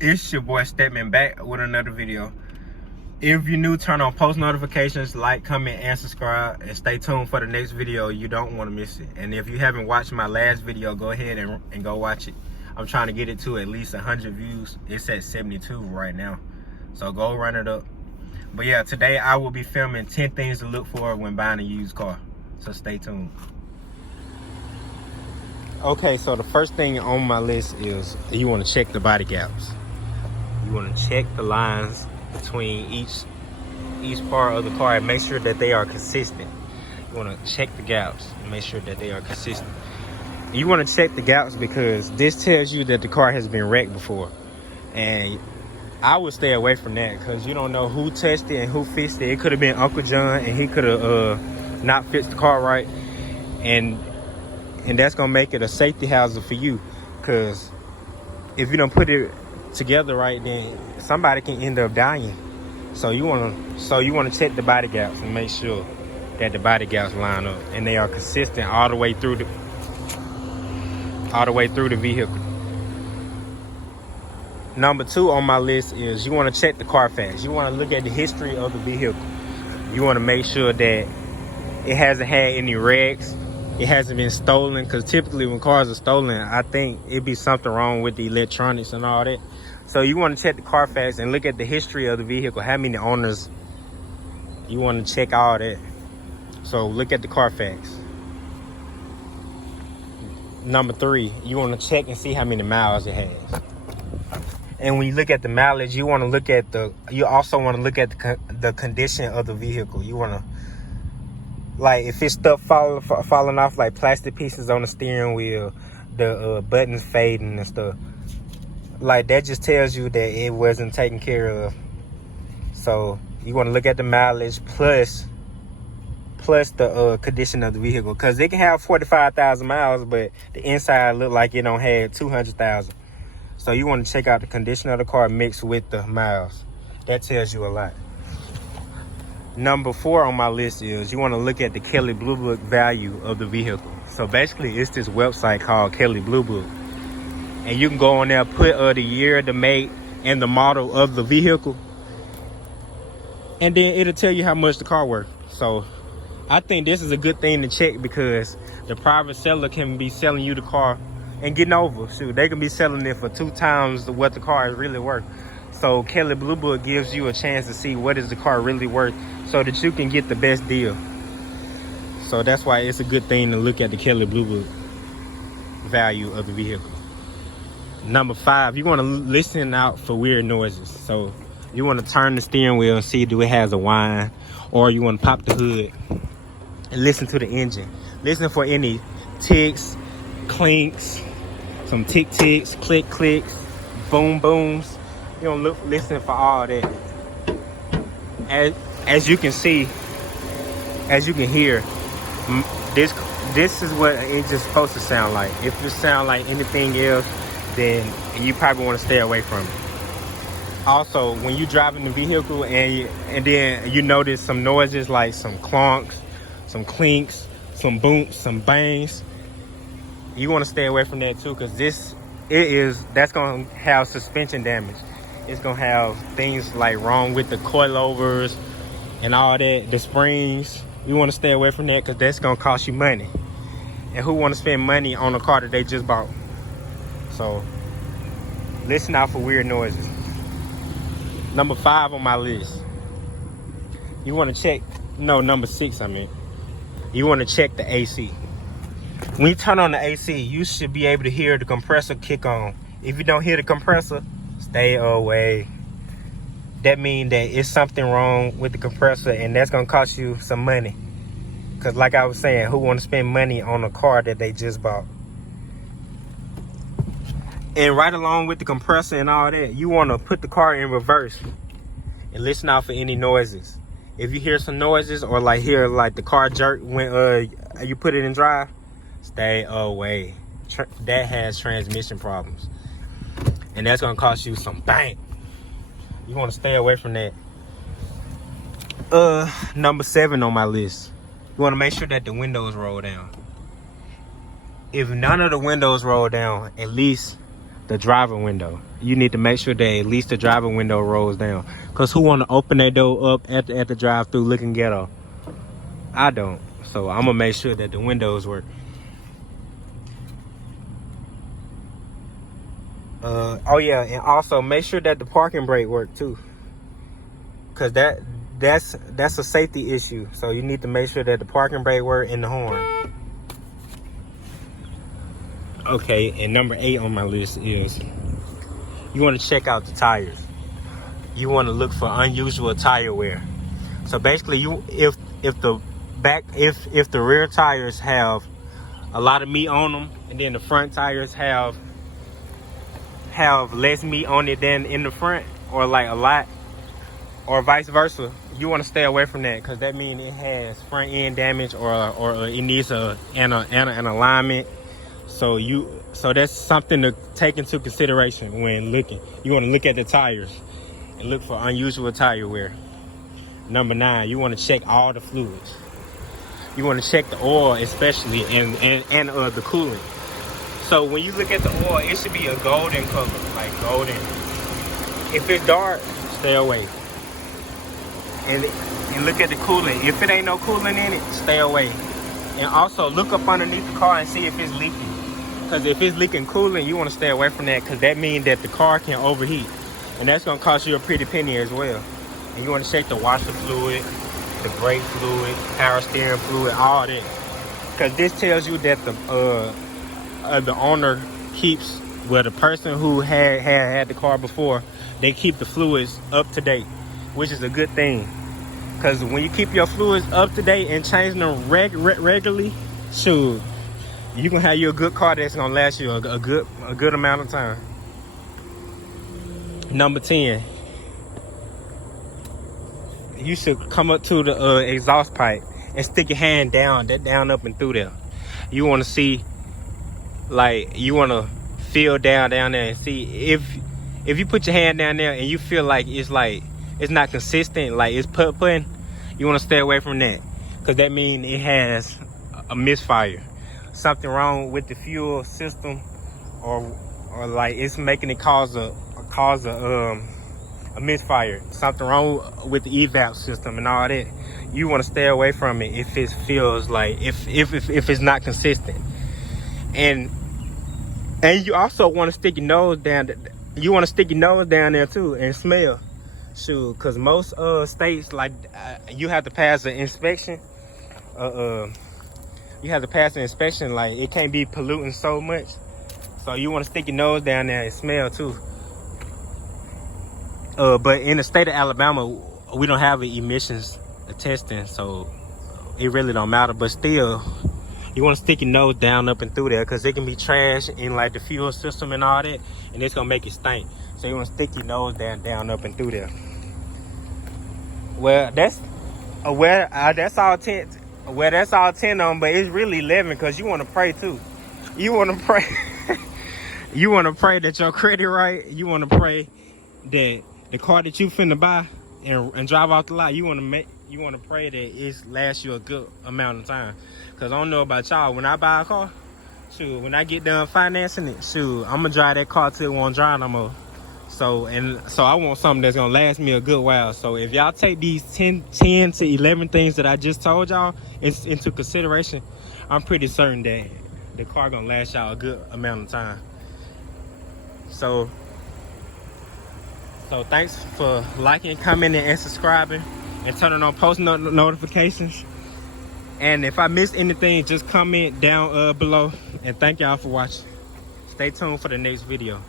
It's your boy Stepman back with another video. If you're new, turn on post notifications, like, comment, and subscribe, and stay tuned for the next video. You don't want to miss it. And if you haven't watched my last video, go ahead and go watch it. I'm trying to get it to at least 100 views. It's at 72 right now, so go run it up. But yeah, today I will be filming 10 things to look for when buying a used car, so stay tuned. Okay, so the first thing on my list is you want to check the body gaps. You want to check the lines between each part of the car and make sure that they are consistent. You want to check the gaps and make sure that they are consistent. You want to check the gaps because this tells you that the car has been wrecked before. And I would stay away from that because you don't know who touched it and who fixed it. It could have been Uncle John and he could have not fixed the car right. And that's going to make it a safety hazard for you because if you don't put it together right, then somebody can end up dying. So you want to check the body gaps and make sure that the body gaps line up and they are consistent all the way through the vehicle. Number 2 on my list is you want to check the Carfax. You want to look at the history of the vehicle. You want to make sure that it hasn't had any wrecks. It hasn't been stolen, because typically when cars are stolen, I think it'd be something wrong with the electronics and all that. So you want to check the Carfax and look at the history of the vehicle, how many owners. You want to check all that. So look at the Carfax. Number 3, you want to check and see how many miles it has. And when you look at the mileage, you want to look at you also want to look at the condition of the vehicle. You want to, like, if it's stuff falling off, like plastic pieces on the steering wheel, the buttons fading and stuff, like that just tells you that it wasn't taken care of. So you want to look at the mileage plus the condition of the vehicle, because it can have 45,000 miles, but the inside look like it don't have 200,000. So you want to check out the condition of the car mixed with the miles. That tells you a lot. Number 4 on my list is you want to look at the Kelley Blue Book value of the vehicle. So basically it's this website called Kelley Blue Book, and you can go on there, put the year, the make, and the model of the vehicle, and then it'll tell you how much the car worth. So I think this is a good thing to check, because the private seller can be selling you the car and getting over. Shoot, they can be selling it for 2 times what the car is really worth. So Kelley Blue Book gives you a chance to see what is the car really worth, so that you can get the best deal. So that's why it's a good thing to look at the Kelley Blue Book value of the vehicle. Number 5, you want to listen out for weird noises. So you want to turn the steering wheel and see, do it has a whine, or you want to pop the hood and listen to the engine. Listen for any ticks, clinks, some tick ticks, click clicks, boom booms. You don't listen for all that. As you can see, as you can hear, this is what it's just supposed to sound like. If it sounds like anything else, then you probably want to stay away from it. Also, when you driving the vehicle and then you notice some noises like some clunks, some clinks, some booms, some bangs, you want to stay away from that too, because that's going to have suspension damage. It's going to have things like wrong with the coilovers and all that, the springs. You want to stay away from that, because that's going to cost you money. And who want to spend money on a car that they just bought? So listen out for weird noises. Number 5 on my list, you want to check, no, number 6, I mean. You want to check the AC. When you turn on the AC, you should be able to hear the compressor kick on. If you don't hear the compressor, stay away. That means that it's something wrong with the compressor, and that's going to cost you some money. Because like I was saying, who want to spend money on a car that they just bought? And right along with the compressor and all that, you want to put the car in reverse and listen out for any noises. If you hear some noises, or like hear like the car jerk when you put it in drive, stay away. That has transmission problems, and that's gonna cost you some bang. You want to stay away from that. Number 7 on my list, you want to make sure that the windows roll down. If none of the windows roll down, at least the driver window. You need to make sure that at least the driver window rolls down. Cause who want to open that door up at the drive-through looking ghetto? I don't. So I'm gonna make sure that the windows work. Oh yeah, and also make sure that the parking brake work too. Cause that's a safety issue. So you need to make sure that the parking brake work and the horn. Okay, and number 8 on my list is you want to check out the tires. You want to look for unusual tire wear. So basically, if the rear tires have a lot of meat on them, and then the front tires have less meat on it than in the front, or like a lot, or vice versa, you want to stay away from that, because that means it has front end damage, or it needs an alignment. So that's something to take into consideration when looking. You want to look at the tires and look for unusual tire wear. Number 9, you want to check all the fluids. You want to check the oil especially, and the coolant. So when you look at the oil, it should be a golden color, like golden. If it's dark, stay away. And look at the coolant. If it ain't no coolant in it, stay away. And also look up underneath the car and see if it's leaking. Because if it's leaking coolant, you want to stay away from that, because that means that the car can overheat. And that's going to cost you a pretty penny as well. And you want to check the washer fluid, the brake fluid, power steering fluid, all that. Because this tells you that the owner keeps, well, the person who had the car before, they keep the fluids up to date, which is a good thing. Because when you keep your fluids up to date and change them regularly, shoot, you can have you a good car that's gonna last you a good amount of time. Number 10, you should come up to the exhaust pipe and stick your hand down up and through there. You want to see, like, you want to feel down there and see if you put your hand down there and you feel like it's not consistent, like it's putting, you want to stay away from that, because that means it has a misfire, something wrong with the fuel system, or like it's making it cause a misfire, something wrong with the evap system and all that. You want to stay away from it if it feels like if it's not consistent. And you also want to stick your nose down. You want to stick your nose down there too and smell. Shoot, because most states, like, you have to pass an inspection. You have to pass an inspection, like it can't be polluting so much. So you want to stick your nose down there and smell too. But in the state of Alabama, we don't have emissions testing, so it really don't matter. But still, you want to stick your nose down up and through there, because it can be trash in like the fuel system and all that, and it's gonna make it stink. So you want to stick your nose down up and through there. Well, that's all 10. Well, that's all 10 on, but it's really 11, because you want to pray too. You want to pray. You want to pray that your credit right. You want to pray that the car that you finna buy and drive off the lot, you want to pray that it lasts you a good amount of time. Because I don't know about y'all, when I buy a car, shoot, when I get done financing it, shoot, I'm gonna drive that car till it won't drive no more. So I want something that's gonna last me a good while. So if y'all take these 10 to 11 things that I just told y'all into consideration, I'm pretty certain that the car gonna last y'all a good amount of time. So thanks for liking, commenting, and subscribing, and turning on post notifications. And if I missed anything, just comment down below. And thank y'all for watching. Stay tuned for the next video.